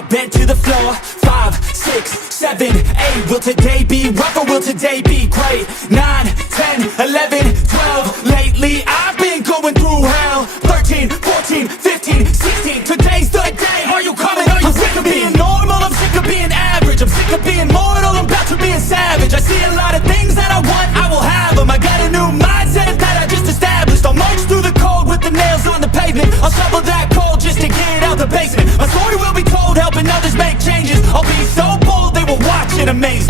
my bed to the floor. 5, 6, 7, 8. Will today be rough or will today be great? 9, 10, 11, 12. Lately I've been going through hell. 13, 14, 15, 16. Today's the day. Are you coming? Are you I'm sick of being normal? I'm sick of being average. I'm sick of being mortal. I'm back to being savage. I see a lot of things that I want, I will have them. I got a new mindset that I just established. I'll march through the cold with the nails on the pavement. I'll shovel that coal just to get out the basement. My story will be told, helping others make changes. I'll be so bold they will watch in amazement.